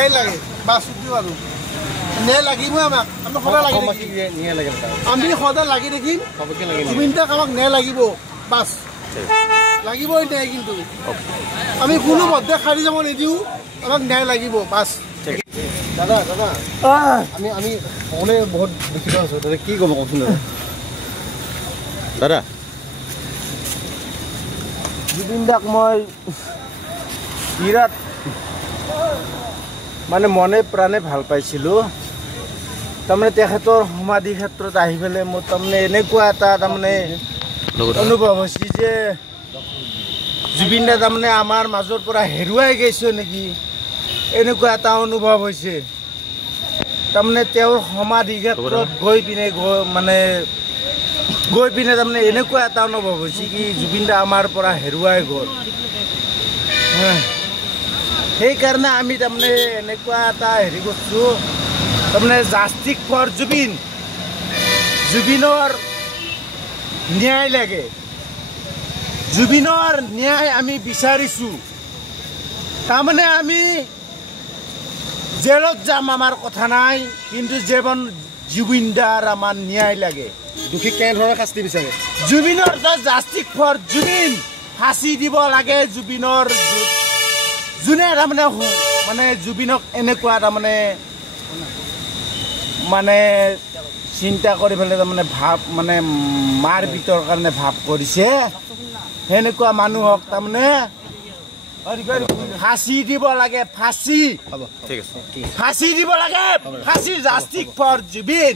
ন্যায় লাগে বাছ উঠিব আৰু ন্যায় লাগিবই আমাক আমি সদায় লাগি আমি সদায় লাগি থাকিম জুবিন দাক আমাক ন্যায় লাগিব বাছ লাগিবই ন্যায় কিন্তু আমি কোনো মধ্যে সাৰি যাব নিদিওঁ আমাক ন্যায় লাগিব বাছ দাদা দাদা আমি সকলোৱে বহুত দুখিত আছোঁ দাদা কি ক'ব কওকচোন দাদা দাদা জুবিন দাক মই বিৰাট মানে মনে প্ৰাণে ভাল পাইছিলোঁ তাৰমানে তেখেতৰ সমাধি ক্ষেত্ৰত আহি পেলাই মোৰ তাৰমানে এনেকুৱা এটা তাৰমানে অনুভৱ হৈছে যে জুবিন দা তাৰমানে আমাৰ মাজৰ পৰা হেৰুৱাই গৈছে নেকি এনেকুৱা এটা অনুভৱ হৈছে তাৰমানে তেওঁৰ সমাধি ক্ষেত্ৰত গৈ পিনে তাৰমানে এনেকুৱা এটা অনুভৱ হৈছে কি জুবিন দা আমাৰ পৰা হেৰুৱাই গ'ল সেইকাৰণে আমি তাৰমানে এনেকুৱা এটা হেৰি কৰিছোঁ তাৰমানে জাষ্টিক ফৰ জুবিন জুবিনৰ ন্যায় লাগে জুবিনৰ ন্যায় আমি বিচাৰিছোঁ তাৰমানে আমি জেলত যাম আমাৰ কথা নাই কিন্তু জুবিন দাৰ আমাৰ ন্যায় লাগে দুখী কেনেধৰণৰ শাস্তি বিচাৰে জুবিনৰ জাষ্টিক ফৰ জুবিন ফাঁচি দিব লাগে জুবিনৰ যোনে তাৰমানে মানে জুবিনক এনেকুৱা তাৰমানে মানে চিন্তা কৰি পেলাই তাৰমানে ভাৱ মানে মাৰ পিতৰ কাৰণে ভাৱ কৰিছে সেনেকুৱা মানুহক তাৰমানে ফাঁচি দিব লাগে ফাঁচি ঠিক আছে ফাঁচি দিব লাগে ফাঁচি জাষ্টিক ফৰ জুবিন